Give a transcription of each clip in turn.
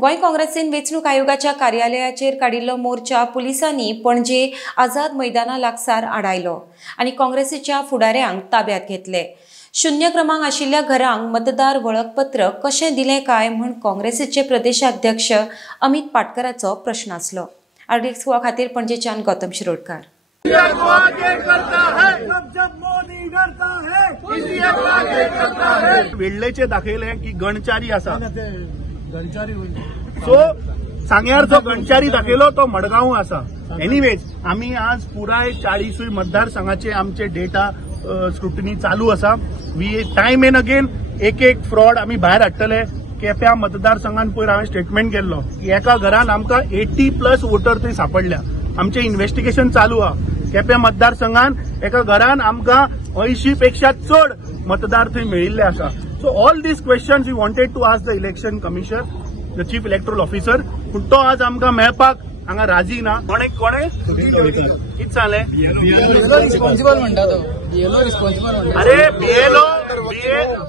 गोय काँग्रेसीन वेंचणूक आयोगाच्या कार्यालयाचेर काडिल्लो मोर्चा पुलिसांनी पणजे आझाद मैदाना लागसार आडायलो आनी काँग्रेसीच्या फुडाऱ्यांक ताब्यात घेतले। शून्य क्रमांक आशिल्ल्या घरांक मतदार वळखपत्र कशें दिलें काय म्हूण काँग्रेसीचे प्रदेशाध्यक्ष अमित पाटकराचो प्रश्न आसलो। आरडीएक्स खातीर पणजेच्यान गौतम शिरोडकार। वेळ्ळेचे दाखयले की गणचारी आसा, सो सांग्यारचो गणचारी दाखयलो तो मडगांव आसा। एनीवेज आमी आज पुराय 40 मतदारसंघाचे आमचे डेटा स्क्रुटनी चालू आसा। वी टाइम एंड अगेन एक फ्रॉड आमी भायर हाडटले। केप्या मतदारसंघान पयर हांवें स्टेटमेंट केल्लो की एका घरान आमकां 80+ वोटर थंय सांपडल्या। आमचे इन्व्हेस्टिगेशन चालू आहा। केप्या मतदारसंघान एका घरान आमकां 80 पेक्षा चड मतदार थंय मेळिल्ले आसा। So all these questions we wanted to ask the election commissioner, the chief electoral officer, पूण तो आज आमकां मेळपाक हांगा राजी ना। कोणे कितें सांगलें? रिस्पॉन्सिबल म्हणटा तो, बीएलओ रिस्पॉन्सिबल म्हणटा। अरे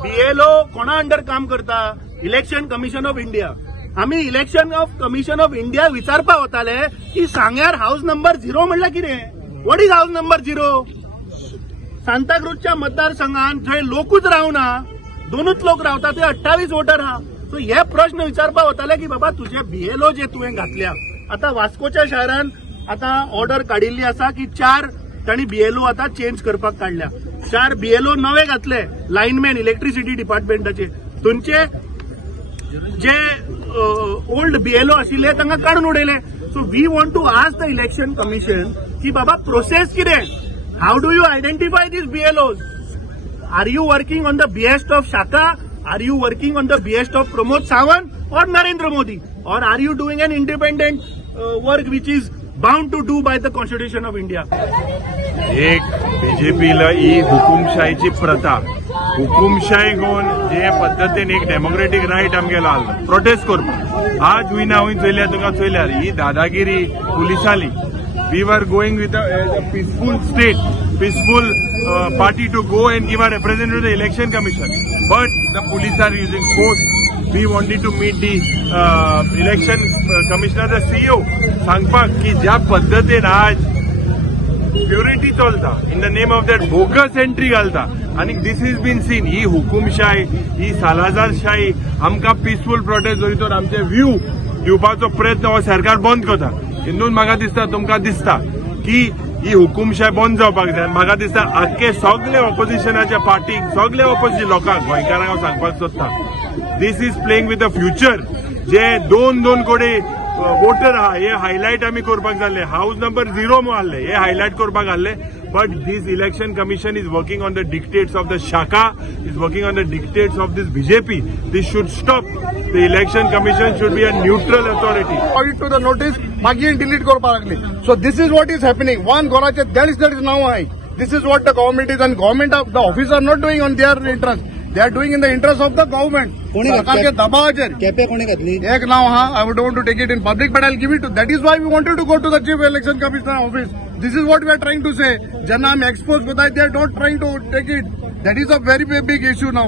बीएलओ कोणा अंडर काम करता? Election commission of India. आमी इलेक्शन कमिशन ऑफ इंडिया विचारपा वताले की सांग्यार हाऊस नंबर 0 म्हणल्यार कितें? What is house number 0? सांताक्रूजच्या मतदारसंघान थंय लोकूच रावना, 2च लोक रावता, ते 28 वोटर आहा। सो हे प्रश्न विचारपा वताले की बाबा तुझे बीएलओ जे तुवें घातल्या, आता वास्कोच्या शहरान आता ऑर्डर काडिल्ली आसा की 4 तांणी बीएलओ आता चेंज करपाक काडल्या। 4 बीएलओ नवे घातले, लायनमॅन इलेक्ट्रिसिटी डिपार्टमेंटाचे। तुमचे जे ओल्ड बीएलओ आशिल्ले तांकां काडून उडयले। So we want to ask the election commission की बाबा प्रोसेस कितें? How do you identify these BLOs? Are you working on the behest of शाखा? Are you working on the behest of Pramod Sawant or Narendra Modi? Or are you doing an independent work which is bound to do by the Constitution of India? एक बीजेपीला ही हुकुमशाहीची प्रथा, हुकुमशाही घेवन जे पद्धतीन एक democratic right आमगेलो आसलो prostate करपाक, आज हुयना हुंय चयल्या तुका चयल्यार ही दादागिरी पुलिसाली। We were going with a peaceful state, peaceful party to go and give our representative to the election commission. But the police are using force. We wanted to meet the election commissioner, the CEO, सांगपाक की ज्या पद्धतीन आज purity चलता in the name of that bogus entry घालता, आणि this has been seen। ही हुकुमशाही, ही सालाजारशाही आमकां peaceful prostate जोरी आमचे व्यू दिवपाचो प्रयत्न हो सरकार बंद करता। हिंदून म्हाका दिसता तुमकां दिसता की ही हुकुमशाही बंद जावपाक जाय। म्हाका दिसता आख्खे सगळे ऑपोजिशनाच्या पार्टीक, सगळे ऑपोजिट लोकांक, गोंयकारांक हांव सांगपाक सोदता, this is playing with the future. जे दोन कोडे वोटर आहा हे हायलायट आमी करपाक जाल्ले, हाऊस नंबर 0 मारले, हे हायलायट करपाक आहले। But this election commission is working on the dictates of the Shaka, is working on the dictates of this BJP. This should stop. The election commission should be a neutral authority. Point to the notice, again delete korpa lagli. So this is what is happening. One gorache that is now high. This is what the government is, and government of the officers are not doing on their interest. They are doing in the interest of the government. सरकार के दबाव केपे कोणी घातली? एक नाव हा, I don't want to take it in public, but I'll give it to. That is why we wanted to go to the chief election commissioner office. This is what we are trying to say. Janna Hum expose बताए, they are not trying to take it. That is a very big issue now.